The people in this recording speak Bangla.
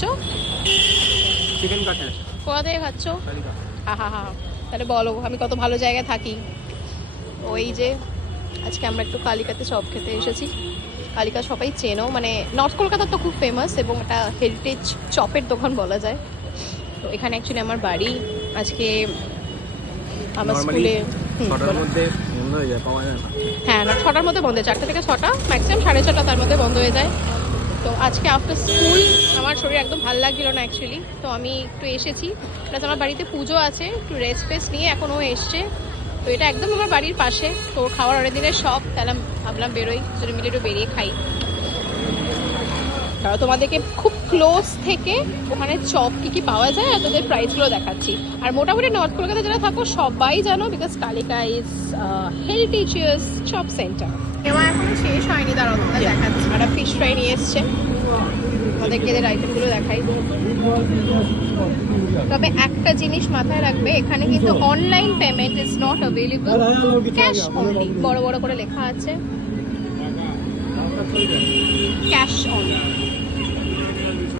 খাচ্ছ? Chicken cutlet. কোথা থেকে খাচ্ছ? হা হা, তাহলে বলো আমি কত ভালো জায়গায় থাকি। ওই যে আজকে আমরা একটু কালিকাতে চপ খেতে এসেছি। কালিকা সবাই চেনো, মানে নর্থ কলকাতা তো খুব ফেমাস এবং এটা হেরিটেজ চপের দোকান বলা যায়। তো এখানে অ্যাকচুয়ালি আমার বাড়ি। আজকে আমার স্কুলে ছটার মধ্যে বন্ধ হয়ে যায়, পাওয়া যায় না। হ্যাঁ না, 6টার মধ্যে বন্ধ হয়, 4টা থেকে 6টা, ম্যাক্সিমাম 6:30 তার মধ্যে বন্ধ হয়ে যায়। তো আজকে আফটার স্কুল আমার শরীর একদম ভালো লাগছিল না অ্যাকচুয়ালি, তো আমি একটু এসেছি। প্লাস আমার বাড়িতে পুজো আছে, একটু রেস্ট ফেস্ট নিয়ে এখন ও এসছে। তো এটা একদম আমার বাড়ির পাশে, তো খাওয়ার অনেক দিনের শখ, তাহলে ভাবলাম বেরোই, দুজন মিলে একটু বেরিয়ে খাই। তোমাদেরকে খুব ক্লোজ থেকে ওখানে চপ কী পাওয়া যায় আর তাদের প্রাইসগুলো দেখাচ্ছি। আর মোটামুটি নর্থ কলকাতা যারা থাকো সবাই জানো, because Kalika is heritage chop centre. এবার এখনো শেষ হয়নি, তার অতটা দেখাচ্ছি। একটা ফিশ ফ্রাই নিয়ে এসছে, আমাদেরকে এদের আইটেমগুলো দেখাই। তবে একটা জিনিস মাথায় রাখবে, এখানে কিন্তু online payment is not available, cash only, বড় বড় করে লেখা আছে ক্যাশ অনলি।